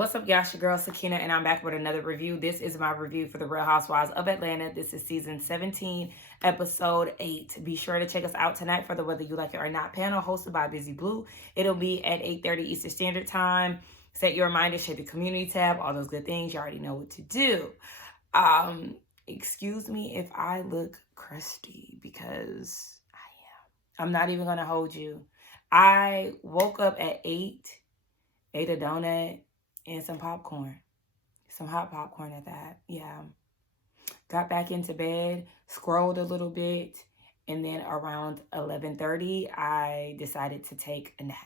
What's up, y'all? It's your girl Sakina, and I'm back with another review. This is my review for the Real Housewives of Atlanta. This is season 17, episode 8. Be sure to check us out tonight for the Whether You Like It or Not panel hosted by Busy Blue. It'll be at 8:30 Eastern Standard Time. Set your reminder, share the community tab, all those good things. You already know what to do. Excuse me if I look crusty because I am. I'm not even going to hold you. I woke up at 8, ate a donut, and some popcorn. Some hot popcorn at that. Yeah. Got back into bed, scrolled a little bit, and then around 11:30, I decided to take a nap.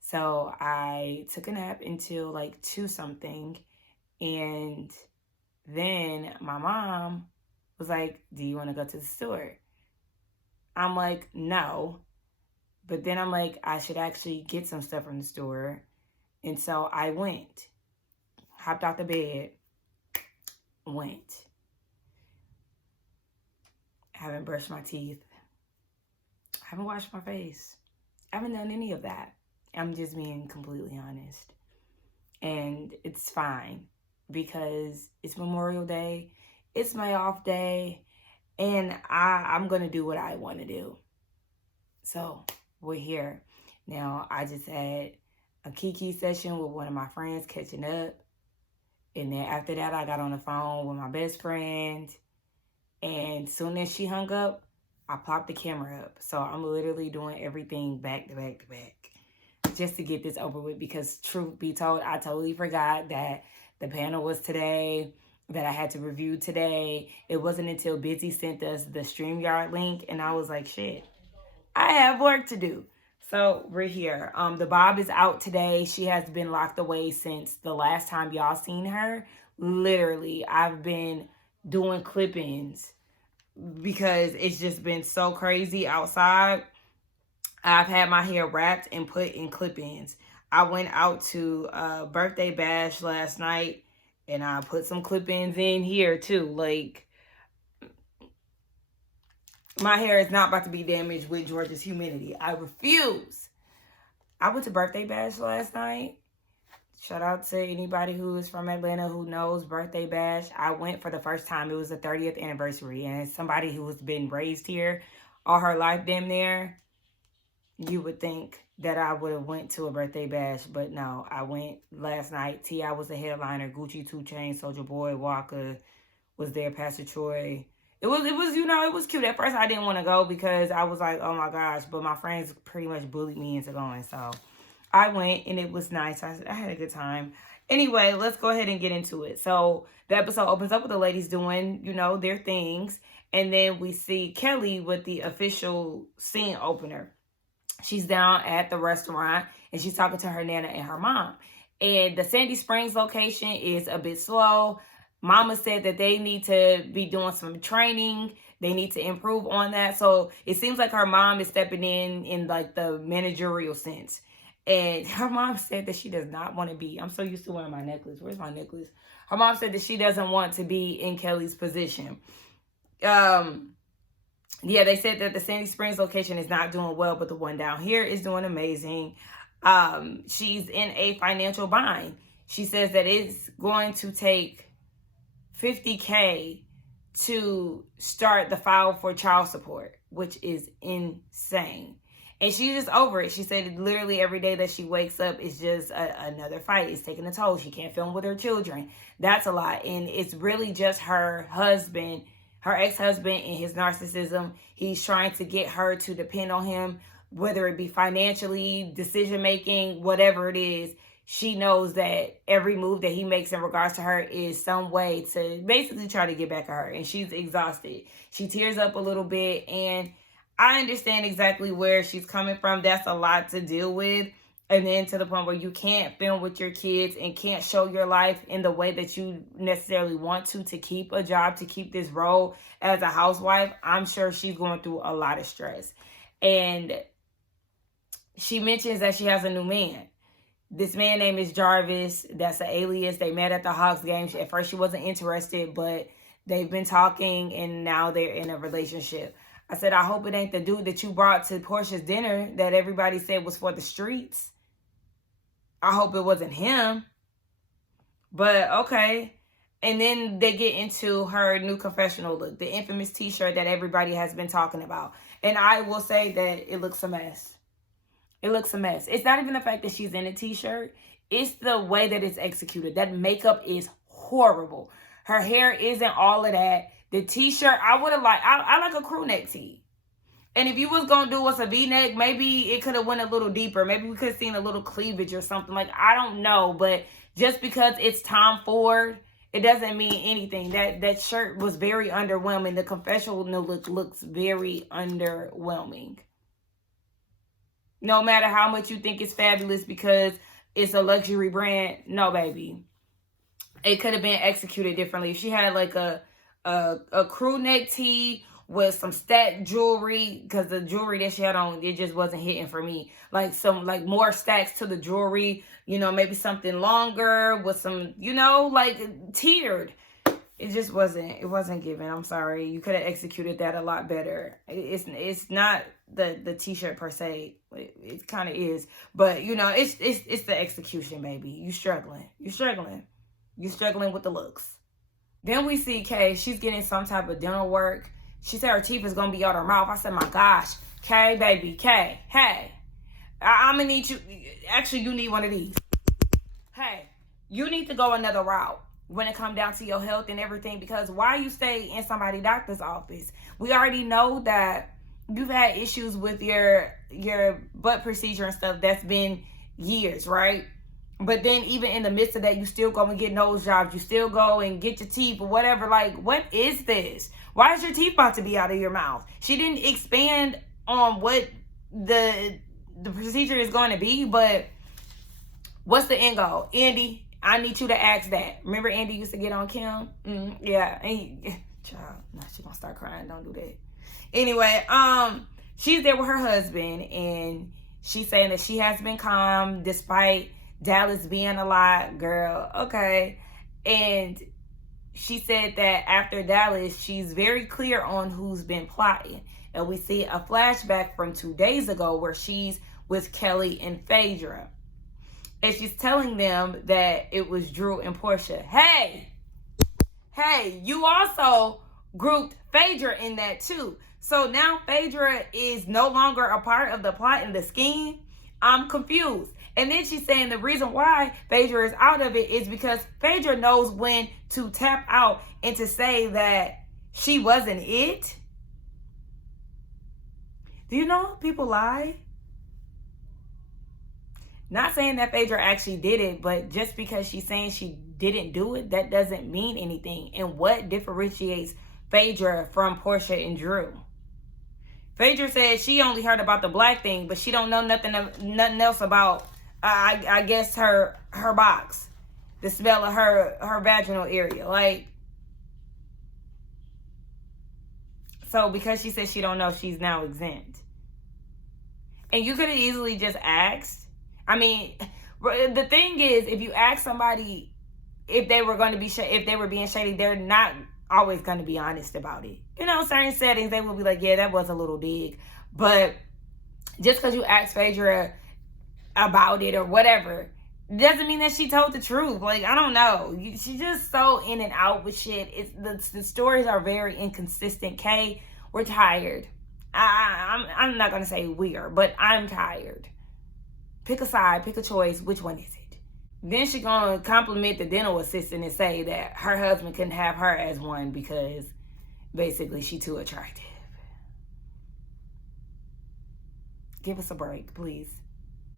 So I took a nap until like 2 something, and then my mom was like, do you want to go to the store? I'm like, no. But then I'm like, I should actually get some stuff from the store. And so I went, hopped out the bed, went. Haven't brushed my teeth. Haven't washed my face. Haven't done any of that. I'm just being completely honest. And it's fine because it's Memorial Day. It's my off day. And I'm going to do what I want to do. So we're here. Now, I just had a Kiki session with one of my friends catching up. And then after that, I got on the phone with my best friend. And soon as she hung up, I popped the camera up. So I'm literally doing everything back to back to back just to get this over with. Because truth be told, I totally forgot that the panel was today, that I had to review today. It wasn't until Busy sent us the StreamYard link. And I was like, shit, I have work to do. So we're here. The Bob is out today. She has been locked away since the last time y'all seen her. Literally, I've been doing clip-ins because it's just been so crazy outside. I've had my hair wrapped and put in clip-ins. I went out to a birthday bash last night and I put some clip-ins in here too. Like, my hair is not about to be damaged with Georgia's humidity. I refuse. I went to birthday bash last night. Shout out to anybody who is from Atlanta who knows birthday bash. I went for the first time. It was the 30th anniversary. And as somebody who has been raised here all her life damn near, you would think that I would have went to a birthday bash. But no, I went last night. T.I. was the headliner. Gucci, 2 Chainz, Soulja Boy, Walker was there. Pastor Troy. It was cute. At first, I didn't want to go because I was like, oh my gosh. But my friends pretty much bullied me into going. So I went and it was nice. I had a good time. Anyway, let's go ahead and get into it. So the episode opens up with the ladies doing, their things. And then we see Kelly with the official scene opener. She's down at the restaurant and she's talking to her nana and her mom. And the Sandy Springs location is a bit slow. Mama said that they need to be doing some training. They need to improve on that. So it seems like her mom is stepping in like the managerial sense. And her mom said that she does not want to be. I'm so used to wearing my necklace. Where's my necklace? Her mom said that she doesn't want to be in Kelly's position. Yeah, they said that the Sandy Springs location is not doing well, but the one down here is doing amazing. She's in a financial bind. She says that it's going to take $50K to start the file for child support, which is insane. And she's just over it. She said literally every day that she wakes up is just another fight. It's taking a toll. She can't film with her children. That's a lot. And it's really just her husband, her ex-husband, and his narcissism. He's trying to get her to depend on him, whether it be financially, decision-making, whatever it is. She knows that every move that he makes in regards to her is some way to basically try to get back at her. And she's exhausted. She tears up a little bit. And I understand exactly where she's coming from. That's a lot to deal with. And then to the point where you can't film with your kids and can't show your life in the way that you necessarily want to keep a job, to keep this role as a housewife. I'm sure she's going through a lot of stress. And she mentions that she has a new man. This man name is Jarvis. That's an alias. They met at the Hawks game. At first, she wasn't interested, but they've been talking, and now they're in a relationship. I said, I hope it ain't the dude that you brought to Portia's dinner that everybody said was for the streets. I hope it wasn't him. But okay. And then they get into her new confessional look, the infamous t-shirt that everybody has been talking about. And I will say that it looks a mess. It looks a mess. It's not even the fact that she's in a t-shirt. It's the way that it's executed. That makeup is horrible. Her hair isn't all of that. The t-shirt, I would have liked, I like a crew neck tee. And if you was going to do us a V-neck, maybe it could have went a little deeper. Maybe we could have seen a little cleavage or something. Like, I don't know. But just because it's Tom Ford, it doesn't mean anything. That shirt was very underwhelming. The confessional look looks very underwhelming. No matter how much you think it's fabulous because it's a luxury brand. No, baby. It could have been executed differently. If she had like a crew neck tee with some stacked jewelry, because the jewelry that she had on, it just wasn't hitting for me. Like some, like more stacks to the jewelry, you know, maybe something longer with some, you know, like tiered. It just wasn't given. I'm sorry. You could have executed that a lot better. It's not the t-shirt per se. It kind of is, but you know, it's the execution, baby. You're struggling with the looks. Then we see Kay. She's getting some type of dental work. She said her teeth is going to be out her mouth. I said, my gosh. Kay, baby. Kay. Hey. I'm going to need you. Actually, you need one of these. Hey. You need to go another route when it comes down to your health and everything. Because why you stay in somebody's doctor's office? We already know that you've had issues with your butt procedure and stuff. That's been years, right? But then even in the midst of that, you still go and get nose jobs. You still go and get your teeth or whatever. Like, what is this? Why is your teeth about to be out of your mouth? She didn't expand on what the procedure is going to be, but what's the end goal? Andy, I need you to ask that. Remember Andy used to get on Kim? Yeah. Child, now she's going to start crying. Don't do that. Anyway, she's there with her husband, and she's saying that she has been calm despite Dallas being a lot. Girl, okay. And she said that after Dallas, she's very clear on who's been plotting. And we see a flashback from 2 days ago where she's with Kelly and Phaedra. And she's telling them that it was Drew and Portia. Hey, you also grouped Phaedra in that too. So now Phaedra is no longer a part of the plot and the scheme. I'm confused. And then she's saying the reason why Phaedra is out of it is because Phaedra knows when to tap out and to say that she wasn't it. Do you know people lie? Not saying that Phaedra actually did it, but just because she's saying she didn't do it, that doesn't mean anything. And what differentiates Phaedra from Portia and Drew? Phaedra said she only heard about the black thing, but she don't know nothing else about, I guess, her box, the smell of her vaginal area. Like, so because she said she don't know, she's now exempt. And you could have easily just asked. I mean, the thing is, if you ask somebody if they were going to be, if they were being shady, they're not always going to be honest about it. You know, certain settings, they will be like, yeah, that was a little dig. But just because you ask Phaedra about it or whatever, doesn't mean that she told the truth. Like, I don't know. She's just so in and out with shit. The stories are very inconsistent. Kay, we're tired. I'm not going to say we are, but I'm tired. Pick a side, pick a choice. Which one is it? Then she gonna compliment the dental assistant and say that her husband couldn't have her as one because basically she too attractive. Give us a break, please.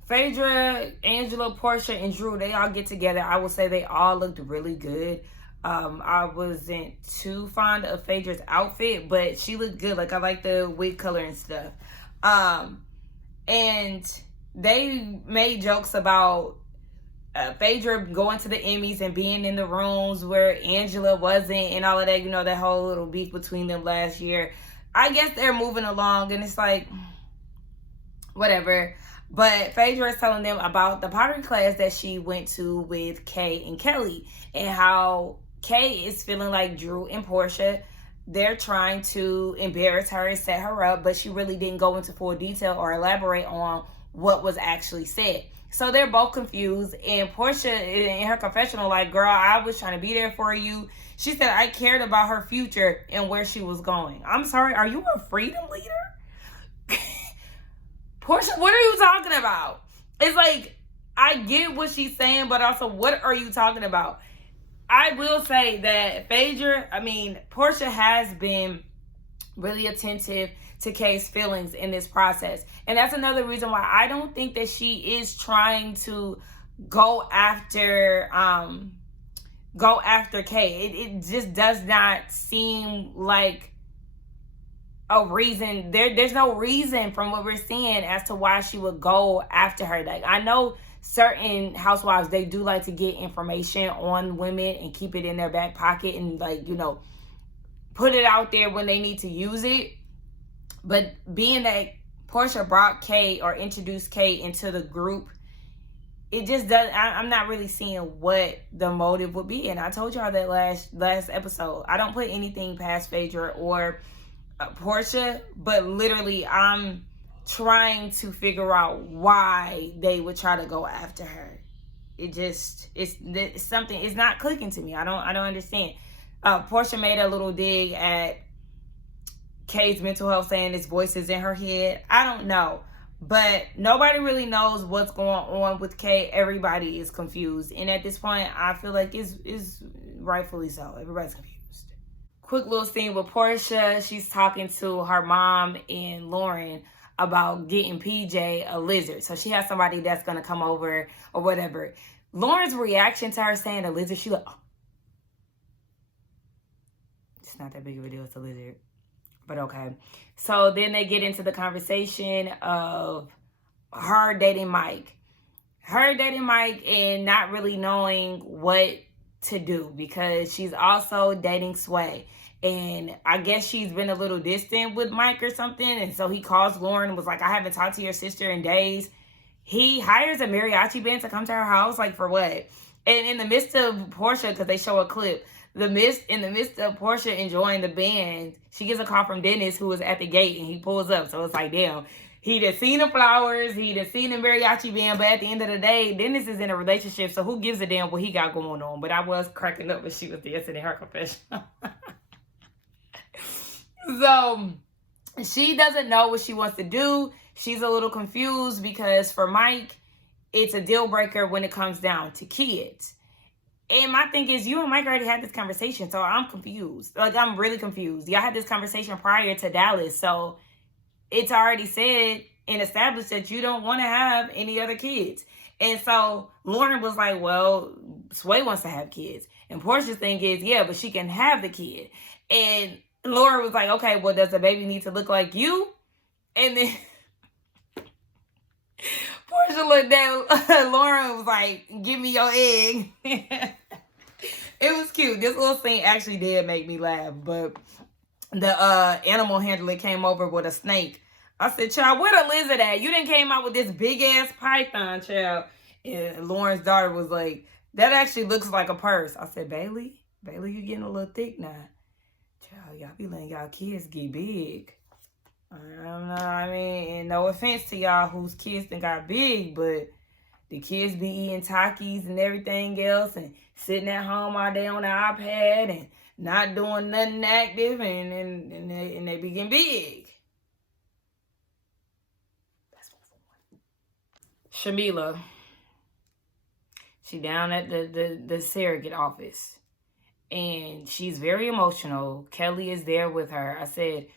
Phaedra, Angela, Portia, and Drew, they all get together. I would say they all looked really good. I wasn't too fond of Phaedra's outfit, but she looked good. Like, I like the wig color and stuff. And they made jokes about Phaedra going to the Emmys and being in the rooms where Angela wasn't and all of that. You know, that whole little beef between them last year. I guess they're moving along, and it's like, whatever. But Phaedra is telling them about the pottery class that she went to with Kay and Kelly, and how Kay is feeling like Drew and Portia, they're trying to embarrass her and set her up, but she really didn't go into full detail or elaborate on what was actually said. So they're both confused. And Portia, in her confessional, like, girl, I was trying to be there for you. She said, I cared about her future and where she was going. I'm sorry, are you a freedom leader? Portia, what are you talking about? It's like, I get what she's saying, but also, what are you talking about? I will say that Portia has been really attentive to Kay's feelings in this process. And that's another reason why I don't think that she is trying to go after Kay. It just does not seem like a reason. There's no reason from what we're seeing as to why she would go after her. Like, I know certain housewives, they do like to get information on women and keep it in their back pocket and, like, put it out there when they need to use it. But being that Portia brought Kay or introduced Kay into the group, it just does. I'm not really seeing what the motive would be. And I told y'all that last episode. I don't put anything past Phaedra or Portia, but literally I'm trying to figure out why they would try to go after her. It's something. It's not clicking to me. I don't understand. Portia made a little dig at Kay's mental health, saying his voice is in her head. I don't know. But nobody really knows what's going on with Kay. Everybody is confused. And at this point, I feel like it's rightfully so. Everybody's confused. Quick little scene with Portia. She's talking to her mom and Lauren about getting PJ a lizard. So she has somebody that's going to come over or whatever. Lauren's reaction to her saying a lizard, she like, oh. It's not that big of a deal. It's a lizard. But okay. So then they get into the conversation of her dating Mike. Her dating Mike and not really knowing what to do because she's also dating Sway. And I guess she's been a little distant with Mike or something. And so he calls Lauren and was like, I haven't talked to your sister in days. He hires a mariachi band to come to her house. Like, for what? And in the midst of Portia, because they show a clip, in the midst of Portia enjoying the band, she gets a call from Dennis, who was at the gate, and he pulls up. So it's like, damn, he done seen the flowers, he done seen the mariachi band, but at the end of the day, Dennis is in a relationship, so who gives a damn what he got going on? But I was cracking up when she was dancing in her confessional. So she doesn't know what she wants to do. She's a little confused because for Mike, it's a deal breaker when it comes down to kids. And my thing is, you and Mike already had this conversation, so I'm confused. Like, I'm really confused. Y'all had this conversation prior to Dallas, so it's already said and established that you don't want to have any other kids. And so Lauren was like, well, Sway wants to have kids. And Portia's thing is, yeah, but she can have the kid. And Lauren was like, okay, well, does the baby need to look like you? And then Portia looked down. Lauren was like, give me your egg. It was cute. This little scene actually did make me laugh. But the animal handler came over with a snake. I said, child, where the lizard at? You done came out with this big-ass python, child. And Lauren's daughter was like, that actually looks like a purse. I said, Bailey, you getting a little thick now. Child, y'all be letting y'all kids get big. And no offense to y'all whose kids done got big, but the kids be eating Takis and everything else and sitting at home all day on the iPad and not doing nothing active and they be getting big. That's one. Shamila, she down at the surrogate office and she's very emotional. Kelly is there with her. I said,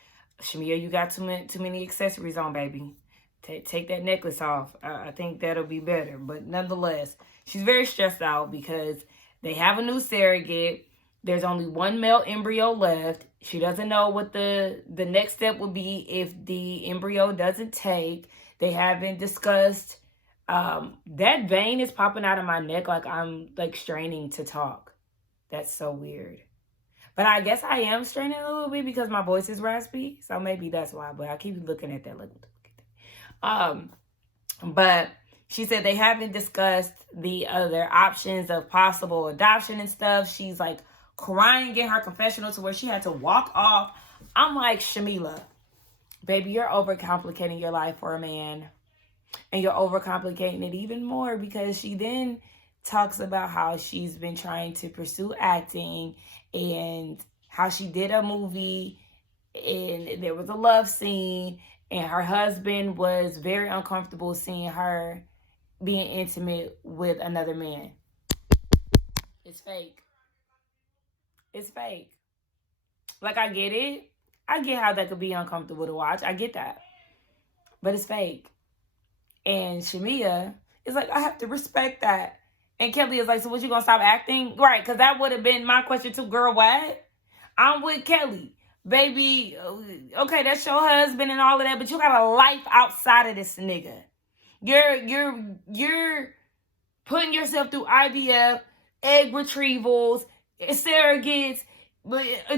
Shamia, you got too many accessories on, baby. Take that necklace off. I think that'll be better. But nonetheless, she's very stressed out because they have a new surrogate. There's only one male embryo left. She doesn't know what the next step would be if the embryo doesn't take. They haven't discussed. That vein is popping out of my neck like I'm like straining to talk. That's so weird. But I guess I am straining a little bit because my voice is raspy. So maybe that's why. But I keep looking at that. Look at that. But she said they haven't discussed the other options of possible adoption and stuff. She's like crying in her confessional to where she had to walk off. I'm like, Shamila, baby, you're overcomplicating your life for a man. And you're overcomplicating it even more, because she then talks about how she's been trying to pursue acting and how she did a movie and there was a love scene and her husband was very uncomfortable seeing her being intimate with another man. It's fake. It's fake. Like, I get it. I get how that could be uncomfortable to watch. I get that. But it's fake. And Shamia is like, I have to respect that. And Kelly is like, so what, you gonna stop acting? Right, because that would have been my question too. Girl, what? I'm with Kelly. Baby, okay, that's your husband and all of that, but you got a life outside of this nigga. You're putting yourself through IVF, egg retrievals, surrogates,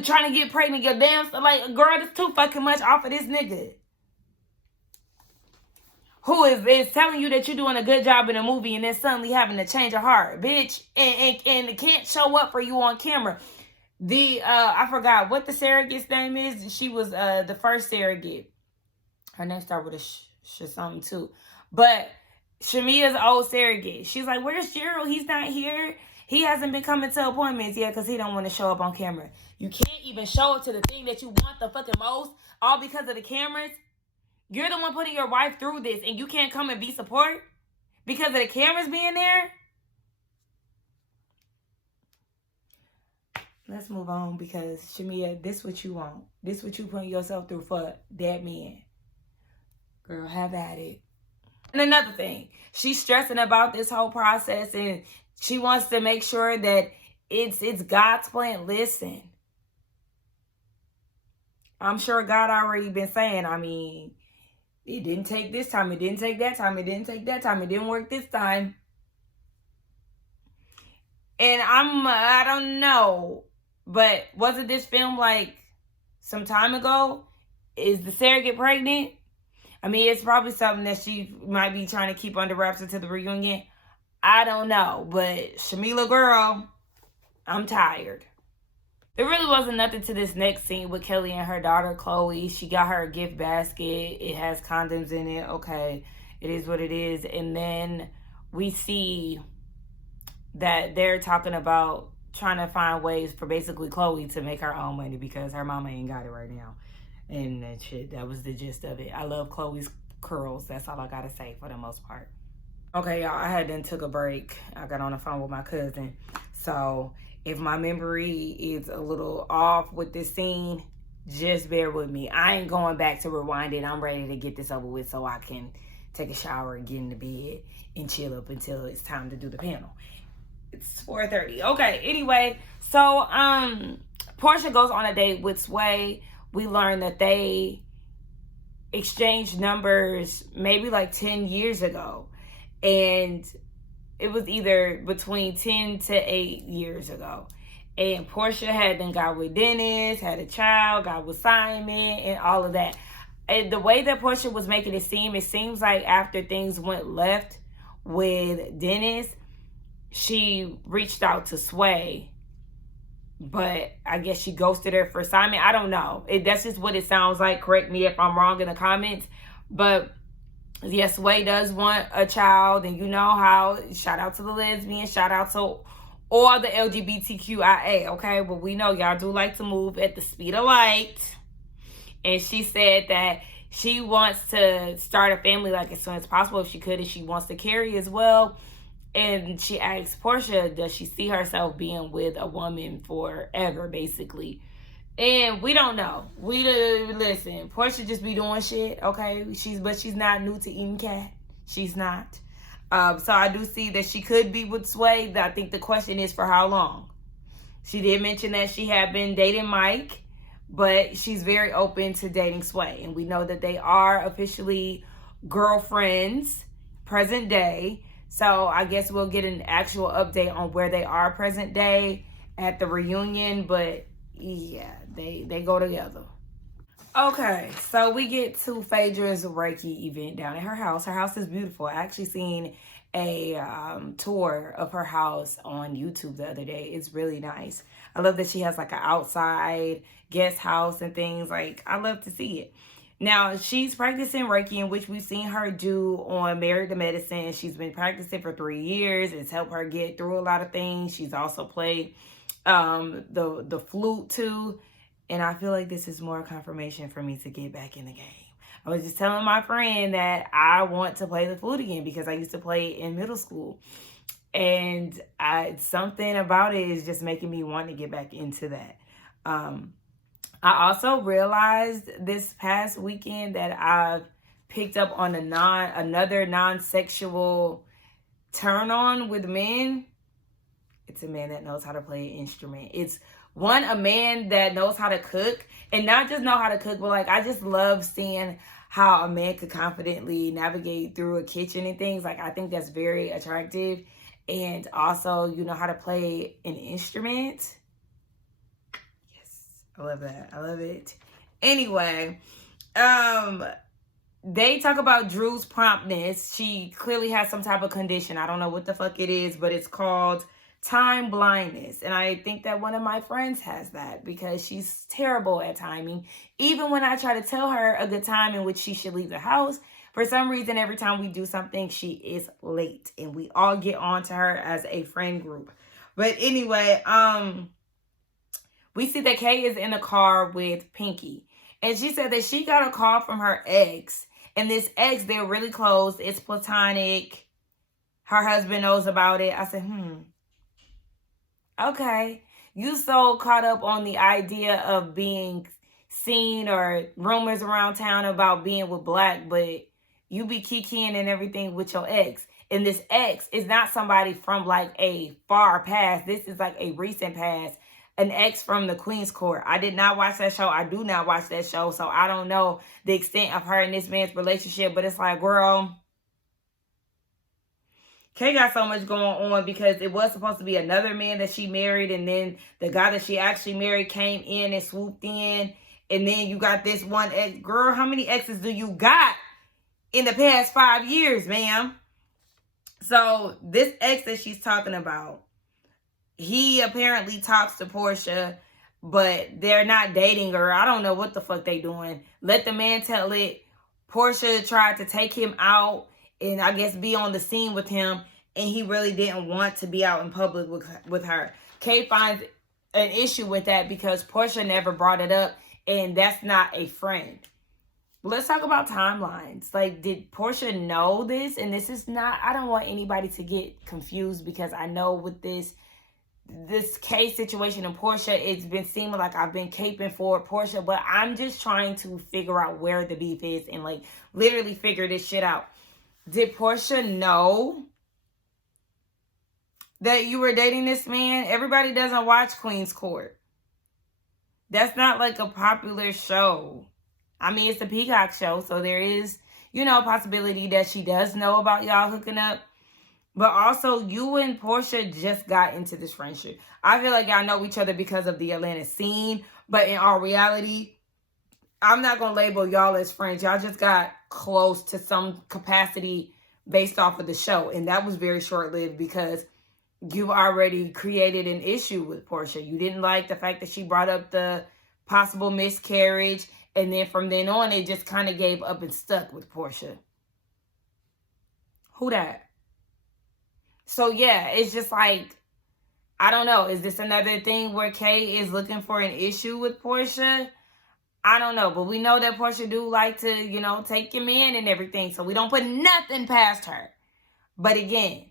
trying to get pregnant, your damn stuff. Like, girl, that's too fucking much off of this nigga. Who is telling you that you're doing a good job in a movie and then suddenly having to change your heart, bitch, and can't show up for you on camera. I forgot what the surrogate's name is. She was the first surrogate. Her name started with a something too. But Shamia's old surrogate. She's like, where's Gerald? He's not here. He hasn't been coming to appointments yet because he don't want to show up on camera. You can't even show up to the thing that you want the fucking most, all because of the cameras. You're the one putting your wife through this, and you can't come and be support because of the cameras being there? Let's move on, because Shamia, this what you want. This what you putting yourself through for that man. Girl, have at it. And another thing, she's stressing about this whole process, and she wants to make sure that it's God's plan. Listen, I'm sure God already been saying, I mean, it didn't take this time, it didn't take that time, it didn't take that time, it didn't work this time. And I don't know, but wasn't this film like some time ago? Is the surrogate pregnant? I mean, it's probably something that she might be trying to keep under wraps until the reunion. I don't know, but Shamila, girl, I'm tired. There really wasn't nothing to this next scene with Kelly and her daughter, Chloe. She got her a gift basket. It has condoms in it. Okay, it is what it is. And then we see that they're talking about trying to find ways for basically Chloe to make her own money because her mama ain't got it right now. And that shit, that was the gist of it. I love Chloe's curls. That's all I gotta say for the most part. Okay, y'all, I had then took a break. I got on the phone with my cousin. So if my memory is a little off with this scene, just bear with me. I ain't going back to rewind it. I'm ready to get this over with so I can take a shower and get into bed and chill up until it's time to do the panel. It's 4:30. Okay, anyway, so Portia goes on a date with Sway. We learn that they exchanged numbers maybe like 10 years ago. And it was either between 10 to 8 years ago. And Portia had then got with Dennis, had a child, got with Simon, and all of that. And the way that Portia was making it seems like after things went left with Dennis, she reached out to Sway. But I guess she ghosted her for Simon. I don't know. That's just what it sounds like. Correct me if I'm wrong in the comments. But yes, Sway does want a child. And you know how, shout out to the lesbians, shout out to all the LGBTQIA, okay? But we know y'all do like to move at the speed of light. And she said that she wants to start a family like as soon as possible if she could. And she wants to carry as well. And she asks Portia, does she see herself being with a woman forever, basically? And we don't know. Listen, Portia just be doing shit, okay? But she's not new to eating cat. She's not. So I do see that she could be with Sway. I think the question is for how long. She did mention that she had been dating Mike, but she's very open to dating Sway. And we know that they are officially girlfriends, present day. So I guess we'll get an actual update on where they are present day at the reunion. But yeah, they go together. Okay, so we get to Phaedra's Reiki event down at her house. Her house is beautiful. I actually seen a tour of her house on YouTube the other day. It's really nice. I love that she has like an outside guest house and things. Like, I love to see it. Now, she's practicing Reiki, in which we've seen her do on Married to Medicine. She's been practicing for 3 years. It's helped her get through a lot of things. She's also played the flute too. And I feel like this is more confirmation for me to get back in the game. I was just telling my friend that I want to play the flute again because I used to play it in middle school. And something about it is just making me want to get back into that. I also realized this past weekend that I've picked up on another non-sexual turn on with men. It's a man that knows how to play an instrument. It's a man that knows how to cook, and not just know how to cook, but like I just love seeing how a man could confidently navigate through a kitchen and things. Like I think that's very attractive. And also, you know how to play an instrument. I love that. I love it. Anyway, they talk about Drew's promptness. She clearly has some type of condition. I don't know what the fuck it is, but it's called time blindness. And I think that one of my friends has that because she's terrible at timing. Even when I try to tell her a good time in which she should leave the house, for some reason, every time we do something, she is late. And we all get on to her as a friend group. But anyway, we see that Kay is in a car with Pinky. And she said that she got a call from her ex. And this ex, they're really close. It's platonic. Her husband knows about it. I said, okay. You so caught up on the idea of being seen or rumors around town about being with Black, but you be kikiing and everything with your ex. And this ex is not somebody from like a far past. This is like a recent past. An ex from the Queen's Court. I did not watch that show. I do not watch that show. So I don't know the extent of her and this man's relationship. But it's like, girl, Kay got so much going on because it was supposed to be another man that she married. And then the guy that she actually married came in and swooped in. And then you got this one ex. Girl, how many exes do you got in the past 5 years, ma'am? So this ex that she's talking about, he apparently talks to Portia, but they're not dating her. I don't know what the fuck they doing. Let the man tell it. Portia tried to take him out and I guess be on the scene with him, and he really didn't want to be out in public with her. Kay finds an issue with that because Portia never brought it up, and that's not a friend. Let's talk about timelines. Like, did Portia know this? And this is not, I don't want anybody to get confused because I know with this case situation in Portia, it's been seeming like I've been caping for Portia, but I'm just trying to figure out where the beef is and like literally figure this shit out. Did Portia know that you were dating this man? Everybody doesn't watch Queen's Court. That's not like a popular show. I mean, it's a Peacock show, so there is, you know, a possibility that she does know about y'all hooking up. But also, you and Portia just got into this friendship. I feel like y'all know each other because of the Atlanta scene. But in all reality, I'm not going to label y'all as friends. Y'all just got close to some capacity based off of the show. And that was very short-lived because you've already created an issue with Portia. You didn't like the fact that she brought up the possible miscarriage. And then from then on, it just kind of gave up and stuck with Portia. Who that? So, yeah, it's just like, I don't know. Is this another thing where Kay is looking for an issue with Portia? I don't know. But we know that Portia do like to, you know, take him in and everything. So we don't put nothing past her. But again,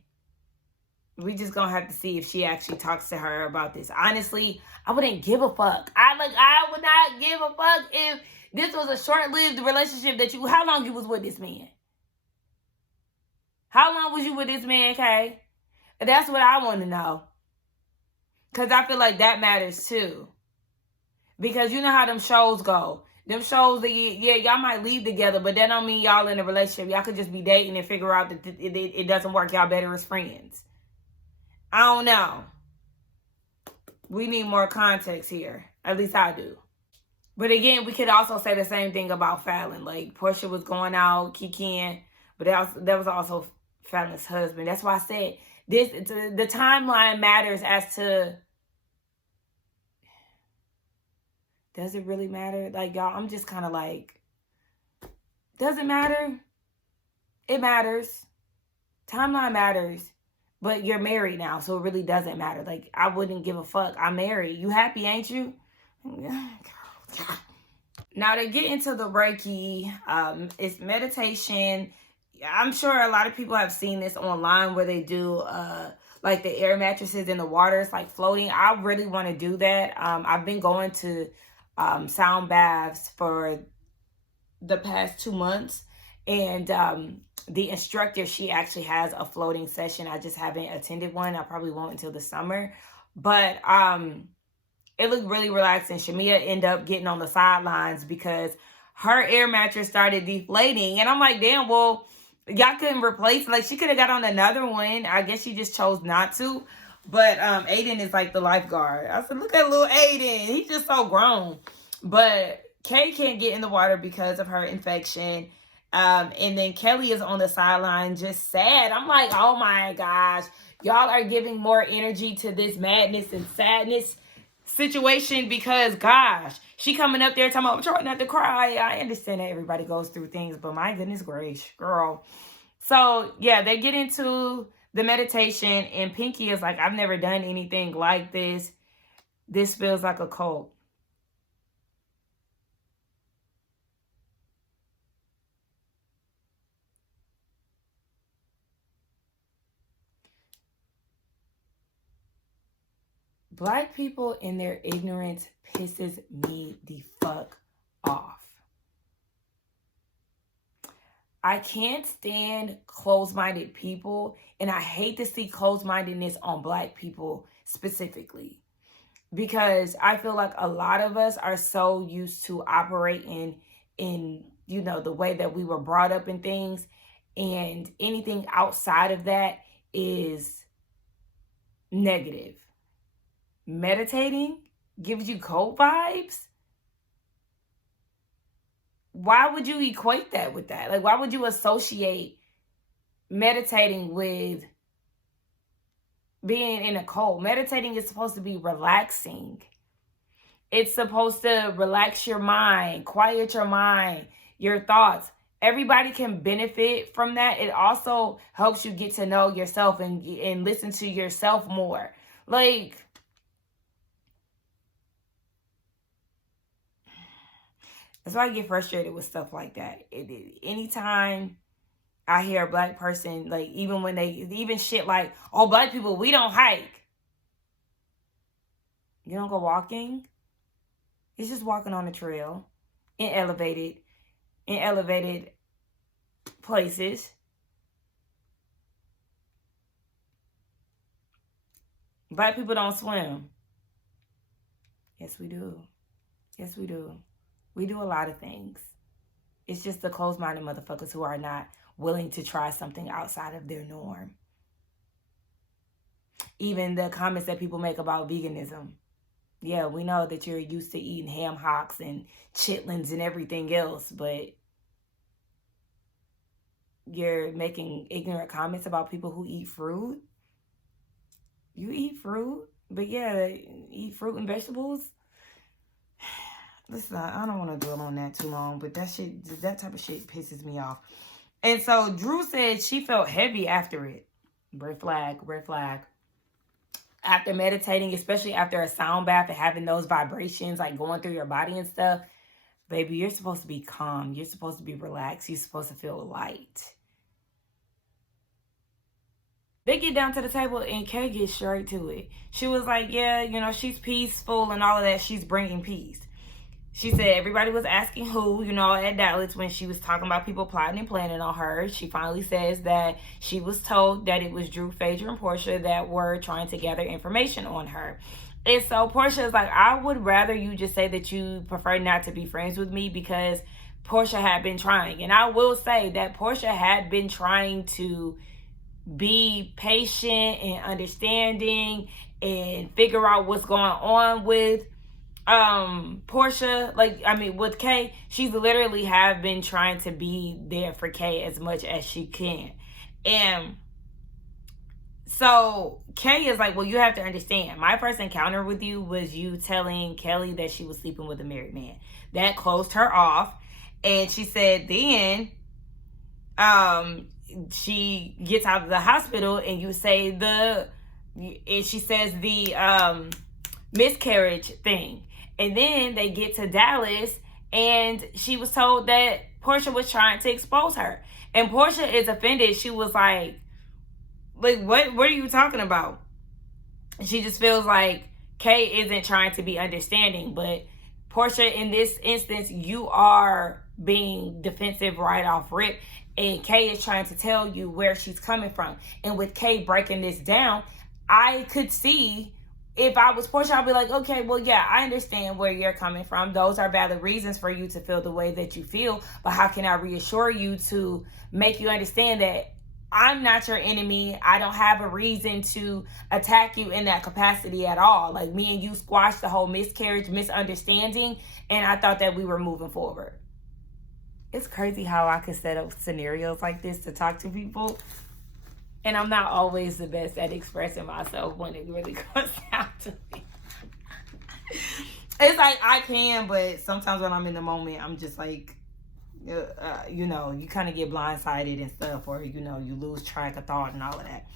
we just going to have to see if she actually talks to her about this. Honestly, I wouldn't give a fuck. I would not give a fuck if this was a short-lived relationship that you... How long you was with this man? How long was you with this man, Kay? That's what I want to know. Because I feel like that matters too. Because you know how them shows go. Them shows, yeah, y'all might leave together, but that don't mean y'all in a relationship. Y'all could just be dating and figure out that it doesn't work. Y'all better as friends. I don't know. We need more context here. At least I do. But again, we could also say the same thing about Fallon. Like, Portia was going out, kikiing, but that was also Fallon's husband. That's why I said... the timeline matters as to, does it really matter? Like, y'all, I'm just kind of like, Does it matter? It matters. Timeline matters. But you're married now, so it really doesn't matter. Like, I wouldn't give a fuck. I'm married. You happy, ain't you? Now, to get into the Reiki, it's meditation. I'm sure a lot of people have seen this online where they do like the air mattresses in the water. It's like floating. I really want to do that. I've been going to sound baths for the past 2 months. And the instructor, she actually has a floating session. I just haven't attended one. I probably won't until the summer. But it looked really relaxing. Shamia ended up getting on the sidelines because her air mattress started deflating. And I'm like, damn, well, y'all couldn't replace it. Like, she could have got on another one. I guess she just chose not to. But Aiden is like the lifeguard. I said, look at little Aiden. He's just so grown. But Kay can't get in the water because of her infection. And then Kelly is on the sideline just sad. I'm like, oh my gosh. Y'all are giving more energy to this madness and sadness situation because, gosh, she coming up there talking about, I'm trying not to cry. I understand that everybody goes through things, but my goodness gracious, girl. So, yeah, they get into the meditation, and Pinky is like, I've never done anything like this. This feels like a cult. Black people in their ignorance pisses me the fuck off. I can't stand closed-minded people, and I hate to see closed-mindedness on Black people specifically, because I feel like a lot of us are so used to operating in, you know, the way that we were brought up in things, and anything outside of that is negative. Meditating gives you cult vibes. Why would you equate that with that? Like, why would you associate meditating with being in a cult? Meditating is supposed to be relaxing. It's supposed to relax your mind, quiet your mind, your thoughts. Everybody can benefit from that. It also helps you get to know yourself and listen to yourself more. Like, that's why I get frustrated with stuff like that. Anytime I hear a Black person, like, even shit like, oh, Black people, we don't hike. You don't go walking? It's just walking on the trail in elevated places. Black people don't swim. Yes, we do. Yes, we do. We do a lot of things. It's just the closed-minded motherfuckers who are not willing to try something outside of their norm. Even the comments that people make about veganism. Yeah, we know that you're used to eating ham hocks and chitlins and everything else, but you're making ignorant comments about people who eat fruit. You eat fruit, but yeah, eat fruit and vegetables. Listen, I don't want to dwell on that too long, but that type of shit pisses me off. And so Drew said she felt heavy after it. Red flag, red flag. After meditating, especially after a sound bath and having those vibrations like going through your body and stuff, baby, you're supposed to be calm. You're supposed to be relaxed. You're supposed to feel light. They get down to the table and Kay gets straight to it. She was like, yeah, you know, she's peaceful and all of that. She's bringing peace. She said everybody was asking who, you know, at Dallas when she was talking about people plotting and planning on her. She finally says that she was told that it was Drew, Phaedra, and Portia that were trying to gather information on her. And so Portia is like, I would rather you just say that you prefer not to be friends with me, because Portia had been trying. And I will say that Portia had been trying to be patient and understanding and figure out what's going on with Portia, with Kay. She's literally have been trying to be there for Kay as much as she can. And so Kay is like, well, you have to understand, my first encounter with you was you telling Kelly that she was sleeping with a married man. That closed her off. And she said then she gets out of the hospital and you say and she says the miscarriage thing. And then they get to Dallas and she was told that Portia was trying to expose her. And Portia is offended. She was like what are you talking about? She just feels like Kay isn't trying to be understanding. But Portia, in this instance, you are being defensive right off rip. And Kay is trying to tell you where she's coming from. And with Kay breaking this down, I could see, if I was Portia, I'd be like, okay, well, yeah, I understand where you're coming from. Those are valid reasons for you to feel the way that you feel. But how can I reassure you to make you understand that I'm not your enemy. I don't have a reason to attack you in that capacity at all. Like, me and you squashed the whole miscarriage, misunderstanding, and I thought that we were moving forward. It's crazy how I could set up scenarios like this to talk to people. And I'm not always the best at expressing myself when it really comes down to me. It's like I can, but sometimes when I'm in the moment, I'm just like, you know, you kind of get blindsided and stuff, or, you know, you lose track of thought and all of that.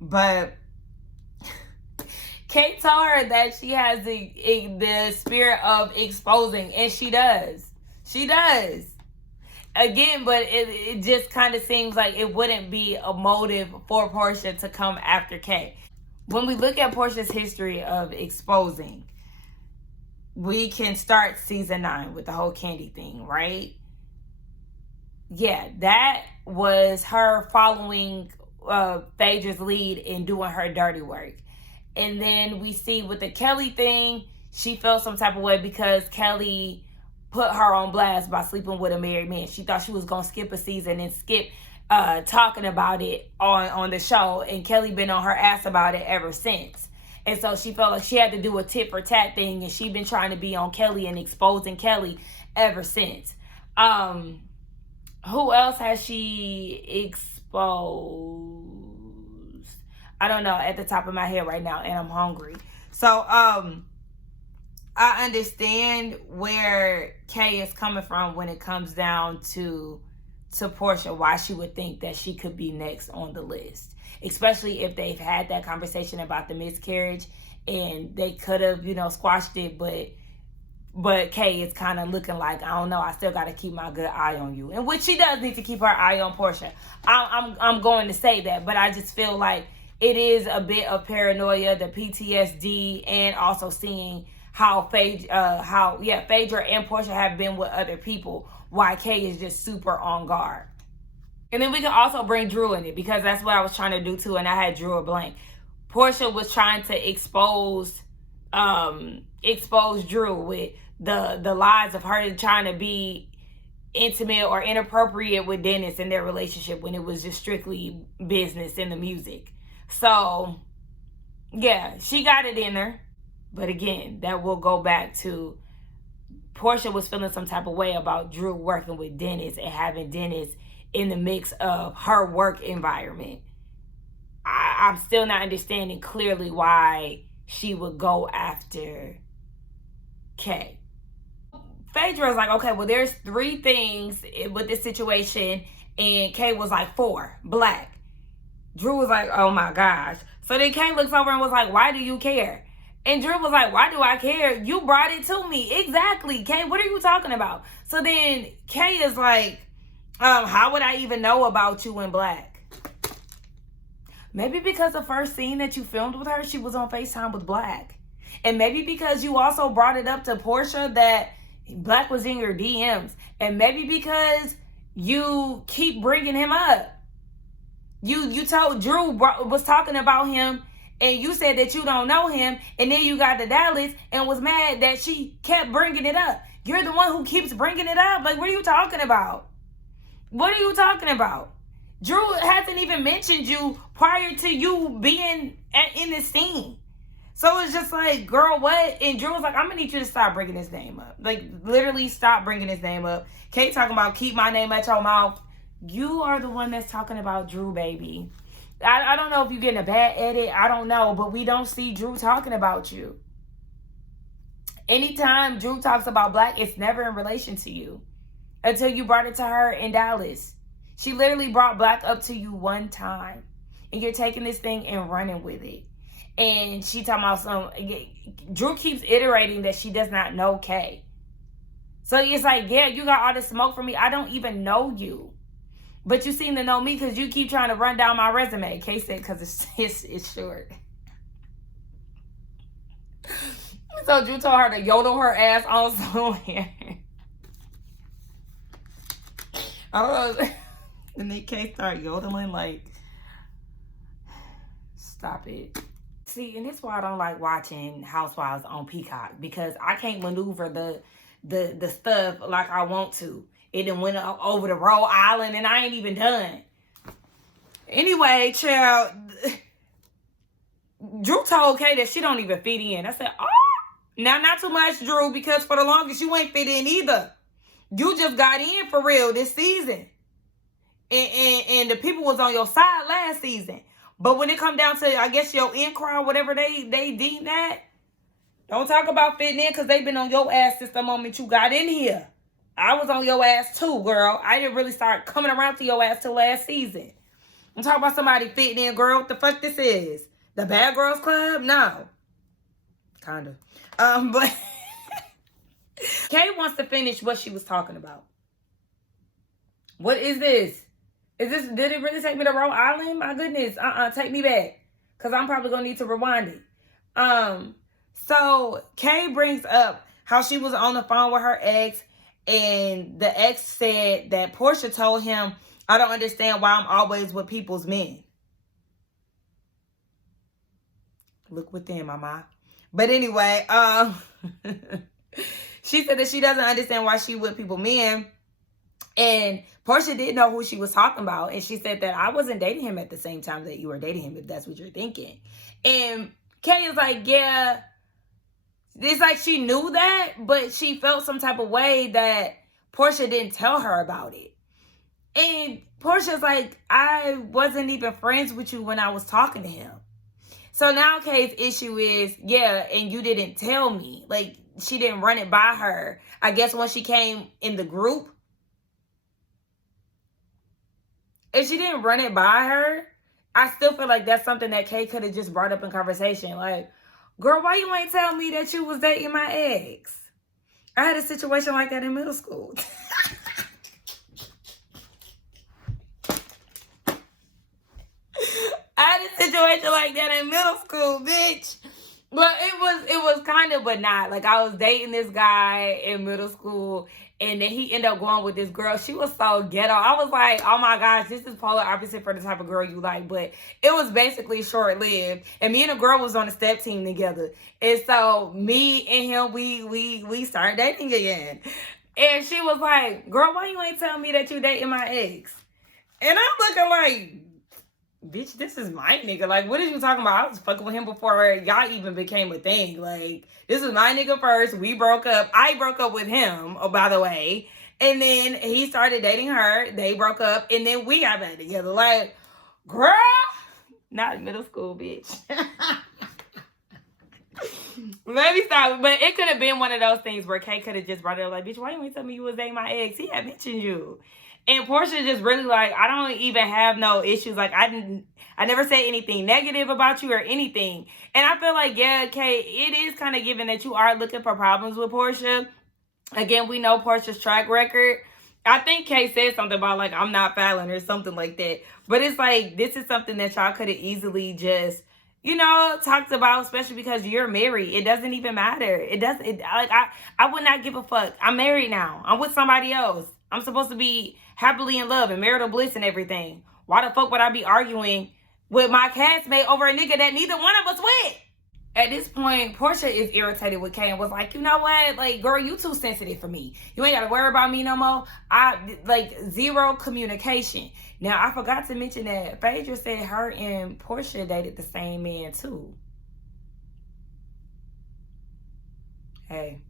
But Kate told her that she has the spirit of exposing, and she does. She does. Again, but it just kind of seems like it wouldn't be a motive for Portia to come after Kay. When we look at Portia's history of exposing, we can start season 9 with the whole Candy thing, right? Yeah, that was her following Phaedra's lead and doing her dirty work. And then we see with the Kelly thing, she felt some type of way because Kelly put her on blast by sleeping with a married man. She thought she was going to skip a season and skip talking about it on the show. And Kelly been on her ass about it ever since. And so she felt like she had to do a tit for tat thing. And she been trying to be on Kelly and exposing Kelly ever since. Who else has she exposed? I don't know at the top of my head right now, and I'm hungry. So, I understand where Kay is coming from when it comes down to Portia, why she would think that she could be next on the list. Especially if they've had that conversation about the miscarriage and they could have, you know, squashed it, but Kay is kind of looking like, I don't know, I still got to keep my good eye on you. And which she does need to keep her eye on Portia. I'm going to say that, but I just feel like it is a bit of paranoia, the PTSD, and also seeing how Phaedra and Portia have been with other people, why Kay is just super on guard. And then we can also bring Drew in it, because that's what I was trying to do too, and I had Drew a blank. Portia was trying to expose Drew with the lies of her trying to be intimate or inappropriate with Dennis in their relationship when it was just strictly business in the music. So yeah, she got it in her. But again, that will go back to Portia was feeling some type of way about Drew working with Dennis and having Dennis in the mix of her work environment. I'm still not understanding clearly why she would go after Kay. Phaedra was like, okay, well, there's 3 things with this situation. And Kay was like 4, black. Drew was like, oh my gosh. So then Kay looks over and was like, why do you care? And Drew was like, why do I care? You brought it to me. Exactly, Kay. What are you talking about? So then Kay is like, how would I even know about you in black? Maybe because the first scene that you filmed with her, she was on FaceTime with Black. And maybe because you also brought it up to Portia that Black was in your DMs. And maybe because you keep bringing him up. You told Drew was talking about him, and you said that you don't know him, and then you got to Dallas and was mad that she kept bringing it up. You're the one who keeps bringing it up. Like, what are you talking about? What are you talking about? Drew hasn't even mentioned you prior to you being in this scene. So it's just like, girl, what? And Drew was like, I'm going to need you to stop bringing his name up. Like, literally stop bringing his name up. Kate talking about keep my name at your mouth. You are the one that's talking about Drew, baby. I don't know if you're getting a bad edit. I don't know. But we don't see Drew talking about you. Anytime Drew talks about Black, it's never in relation to you. until you brought it to her in Dallas. She literally brought Black up to you one time. And you're taking this thing and running with it. And she talking about Drew keeps iterating that she does not know Kay. So it's like, yeah, you got all this smoke for me. I don't even know you. But you seem to know me because you keep trying to run down my resume. Kay said because it's short. So Drew told her to yodel her ass on somewhere. I don't know. And then Kay started yodeling like, stop it. See, and that's why I don't like watching Housewives on Peacock, because I can't maneuver the stuff like I want to. It done went over to Rhode Island and I ain't even done. Anyway, child, Drew told Kay that she don't even fit in. I said, oh, now not too much, Drew, because for the longest you ain't fit in either. You just got in for real this season. And the people was on your side last season. But when it come down to, I guess, your in crowd, whatever they deem that, don't talk about fitting in because they been on your ass since the moment you got in here. I was on your ass too, girl. I didn't really start coming around to your ass till last season. I'm talking about somebody fitting in, girl. What the fuck this is? The Bad Girls Club? No. Kinda. But Kay wants to finish what she was talking about. What is this? Did it really take me to Rhode Island? My goodness. Take me back. Because I'm probably going to need to rewind it. So Kay brings up how she was on the phone with her ex. And the ex said that Portia told him, I don't understand why I'm always with people's men. Look within, mama. But anyway, she said that she doesn't understand why she with people's men. And Portia didn't know who she was talking about. And she said that I wasn't dating him at the same time that you were dating him, if that's what you're thinking. And Kay is like, yeah. It's like she knew that, but she felt some type of way that Portia didn't tell her about it. And Portia's like, I wasn't even friends with you when I was talking to him. So now Kay's issue is, yeah, and you didn't tell me. Like, she didn't run it by her. I guess when she came in the group, if she didn't run it by her, I still feel like that's something that Kay could have just brought up in conversation. Like, girl, why you ain't tell me that you was dating my ex? I had a situation like that in middle school. I had a situation like that in middle school, bitch. But it was kind of, but not. Like, I was dating this guy in middle school, and then he ended up going with this girl. She was so ghetto. I was like, oh my gosh, this is polar opposite for the type of girl you like. But it was basically short-lived. And me and a girl was on a step team together. And so me and him, we started dating again. And she was like, girl, why you ain't telling me that you dating my ex? And I'm looking like, bitch, this is my nigga. Like, what are you talking about? I was fucking with him before y'all even became a thing. Like, this is my nigga first. We broke up. I broke up with him, oh, by the way. And then he started dating her. They broke up. And then we got back together. Like, girl, not in middle school, bitch. Maybe stop. But it could have been one of those things where Kay could have just brought it up like, bitch, why you ain't tell me you was dating my ex? He had mentioned you. And Portia just really like, I don't even have no issues. Like, I never said anything negative about you or anything. And I feel like, yeah, Kay, it is kind of given that you are looking for problems with Portia. Again, we know Portia's track record. I think Kay said something about, like, I'm not Fallon or something like that. But it's like, this is something that y'all could have easily just, you know, talked about, especially because you're married. It doesn't even matter. I would not give a fuck. I'm married now. I'm with somebody else. I'm supposed to be happily in love and marital bliss and everything. Why the fuck would I be arguing with my castmate over a nigga that neither one of us with? At this point, Portia is irritated with Kay and was like, you know what? Like, girl, you too sensitive for me. You ain't got to worry about me no more. Zero communication. Now, I forgot to mention that Phaedra said her and Portia dated the same man, too. Hey.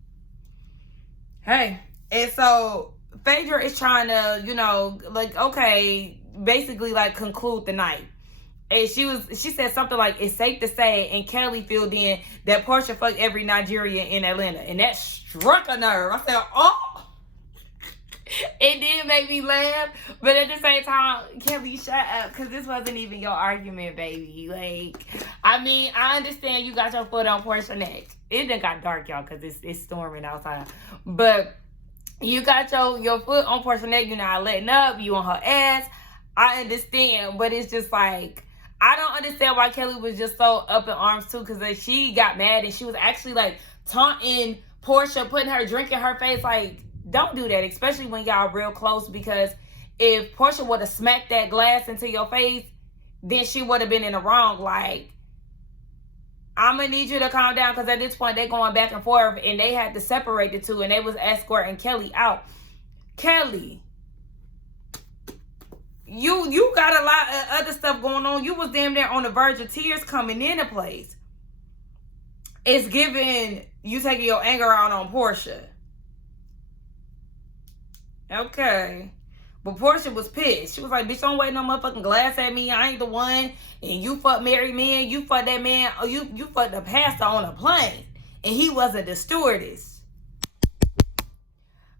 And so Phaedra is trying to, you know, like, okay, basically, like, conclude the night. And she said something like, it's safe to say, and Kelly filled in that Portia fucked every Nigerian in Atlanta. And that struck a nerve. I said, oh. It did make me laugh, but at the same time, Kelly, shut up, because this wasn't even your argument, baby. Like, I mean, I understand you got your foot on Portia neck. It done got dark, y'all, because it's storming outside. But you got your foot on Portia neck. You're not letting up. You on her ass. I understand, but it's just like, I don't understand why Kelly was just so up in arms, too, because like, she got mad, and she was actually, like, taunting Portia, putting her drink in her face. Like, don't do that, especially when y'all real close, because if Portia would have smacked that glass into your face, then she would have been in the wrong. Like, I'm going to need you to calm down, because at this point, they going back and forth, and they had to separate the two, and they was escorting Kelly out. Kelly, you got a lot of other stuff going on. You was damn near on the verge of tears coming into place. It's giving you taking your anger out on Portia. Okay. But Portia was pissed. She was like, bitch, don't wave no motherfucking glass at me. I ain't the one. And you fuck married men. You fuck that man. Oh, you fucked the pastor on a plane. And he wasn't the stewardess.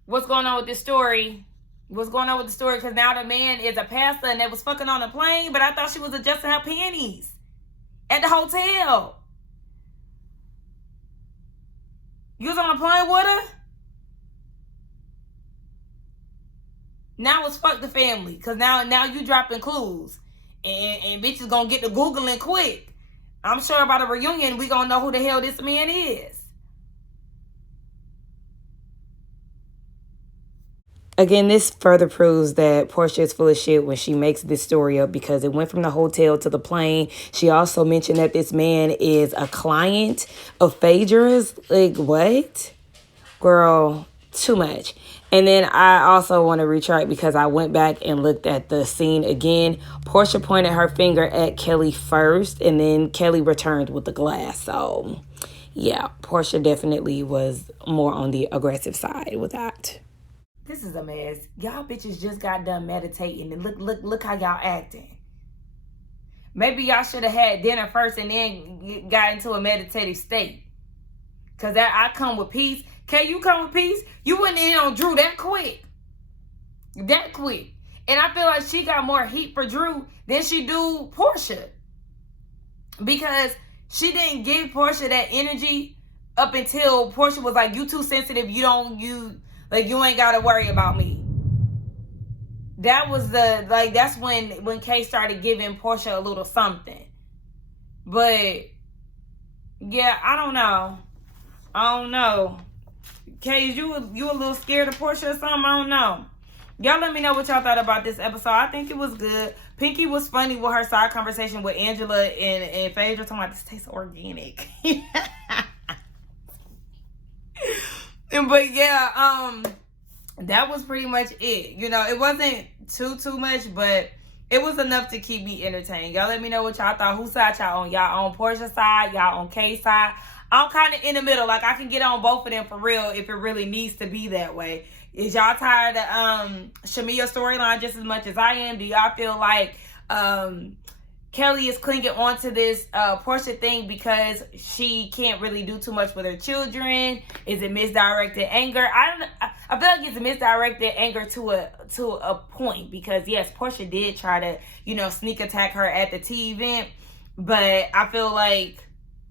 What's going on with this story? What's going on with the story? Because now the man is a pastor and they was fucking on a plane. But I thought she was adjusting her panties at the hotel. You was on a plane with her? Now it's fuck the family. Because now you dropping clues. And bitches gonna get to Googling quick. I'm sure by the reunion, we gonna know who the hell this man is. Again, this further proves that Portia is full of shit when she makes this story up, because it went from the hotel to the plane. She also mentioned that this man is a client of Phaedra's. Like, what? Girl, too much. And then I also want to retract, because I went back and looked at the scene again. Portia pointed her finger at Kelly first, and then Kelly returned with the glass. So, yeah, Portia definitely was more on the aggressive side with that. This is a mess. Y'all bitches just got done meditating, and look how y'all acting. Maybe y'all should have had dinner first and then got into a meditative state. Because I come with peace. Can you come with peace? You went in on Drew that quick. That quick. And I feel like she got more heat for Drew than she do Portia. Because she didn't give Portia that energy up until Portia was like, you too sensitive. You ain't got to worry about me. That was that's when Kay started giving Portia a little something. But, yeah, I don't know. Kay, you a little scared of Portia or something? I don't know. Y'all let me know what y'all thought about this episode. I think it was good. Pinky was funny with her side conversation with Angela and Phaedra, talking about this tastes organic. But yeah, that was pretty much it. You know, it wasn't too much, but it was enough to keep me entertained. Y'all let me know what y'all thought. Whose side y'all on? Y'all on Portia's side? Y'all on Kay's side? I'm kind of in the middle. Like, I can get on both of them for real if it really needs to be that way. Is y'all tired of Shamia's storyline just as much as I am? Do y'all feel like Kelly is clinging onto this Portia thing because she can't really do too much with her children? Is it misdirected anger? I feel like it's misdirected anger to a point, because yes, Portia did try to, sneak attack her at the tea event, but I feel like,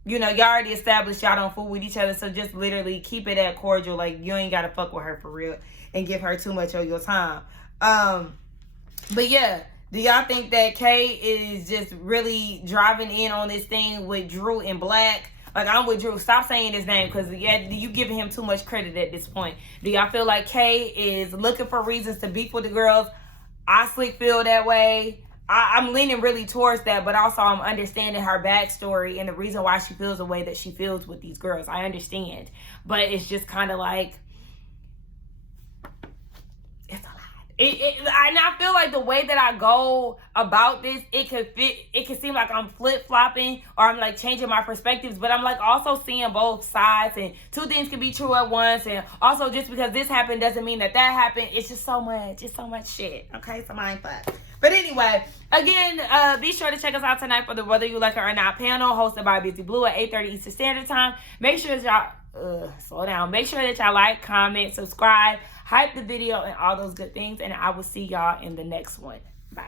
y'all already established y'all don't fool with each other, so just literally keep it at cordial. Like, you ain't gotta fuck with her for real and give her too much of your time. But yeah, do y'all think that Kay is just really driving in on this thing with Drew and Black? Like, I'm with Drew. Stop saying his name, because you giving him too much credit at this point. Do y'all feel like Kay is looking for reasons to beef with the girls? I slick feel that way. I'm leaning really towards that, but also I'm understanding her backstory and the reason why she feels the way that she feels with these girls. I understand. But it's just kind of like, it's a lot. And I feel like the way that I go about this, it could seem like I'm flip-flopping or I'm like changing my perspectives, but I'm like also seeing both sides, and two things can be true at once. And also, just because this happened doesn't mean that happened. It's just so much shit. Okay, so mind fuck. But anyway, again, be sure to check us out tonight for the Whether You Like It or Not panel, hosted by Busy Blue at 8:30 Eastern Standard Time. Make sure that y'all, slow down. Make sure that y'all like, comment, subscribe. hype the video, and all those good things. And I will see y'all in the next one. Bye.